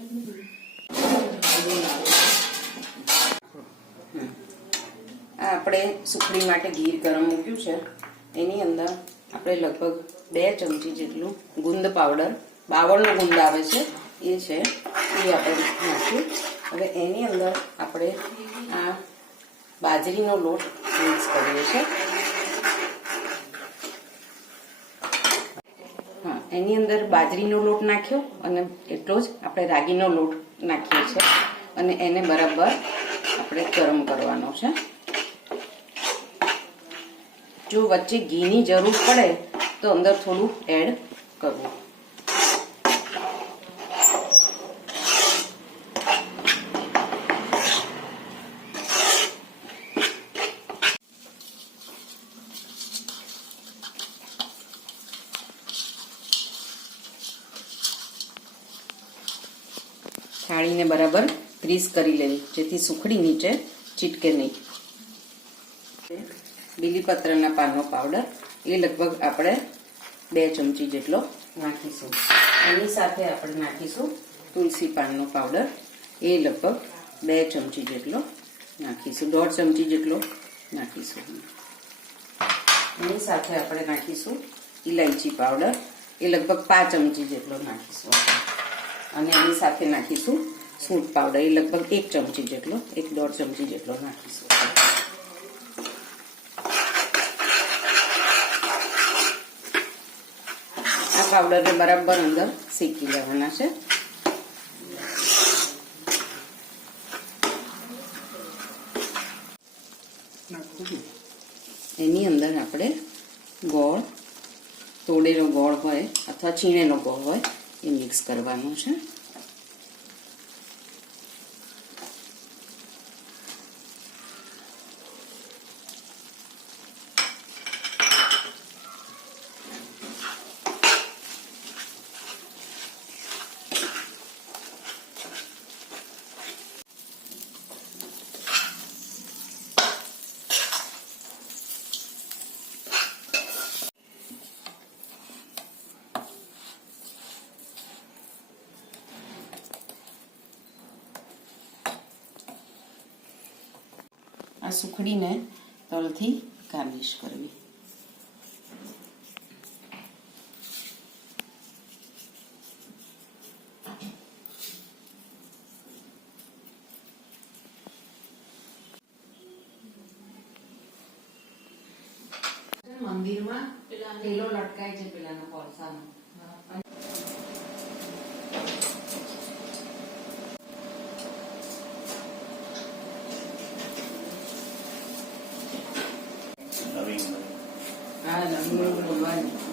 આપણે સુખડી માટે ઘી ગરમ મૂક્યું છે. એની અંદર આપણે લગભગ 2 ચમચી જેટલું ગુંદ પાવડર, બાવળનો ગુંદ આવે છે એ છે, એ આપણે નાખ્યું. હવે એની અંદર આપણે આ બાજરીનો લોટ મિક્સ કરીએ છીએ. એની અંદર બાજરીનો લોટ નાખ્યો અને એટલો જ આપણે રાગીનો લોટ નાખીએ છીએ અને એને બરાબર આપણે ગરમ કરવાનો છે. જો વચ્ચે ઘીની જરૂર પડે તો અંદર થોડું એડ કરવું. થાળીને બરાબર ગ્રીસ કરી લેવી જેથી સુખડી નીચે ચીટકે નહીં. બીલીપત્રના પાનનો પાવડર એ લગભગ આપણે 2 ચમચી જેટલો નાખીશું. એની સાથે આપણે નાખીશું તુલસી પાનનો પાવડર, એ લગભગ 2 ચમચી જેટલો નાખીશું, 1.5 ચમચી જેટલો નાખીશું. એની સાથે આપણે નાખીશું ઇલાયચી પાવડર, એ લગભગ 5 ચમચી જેટલો નાખીશું. અને એની સાથે નાખીશું સૂંઠ પાવડર, એ લગભગ 1 ચમચી જેટલો, 1.5 ચમચી જેટલો નાખીશું. આ પાવડરને બરાબર અંદર શેકી લેવાના છે. એની અંદર આપણે ગોળ, તોડેલો ગોળ હોય અથવા છીણેલો ગોળ હોય એ મિક્સ કરવાનું છે. આ સુખડીને તલથી ગાર્નિશ કરવી. મંદિરમાં પેલા ટેલો લટકાય છે પેલાનો કોલસાનો. હા, નવીન બોલવાની.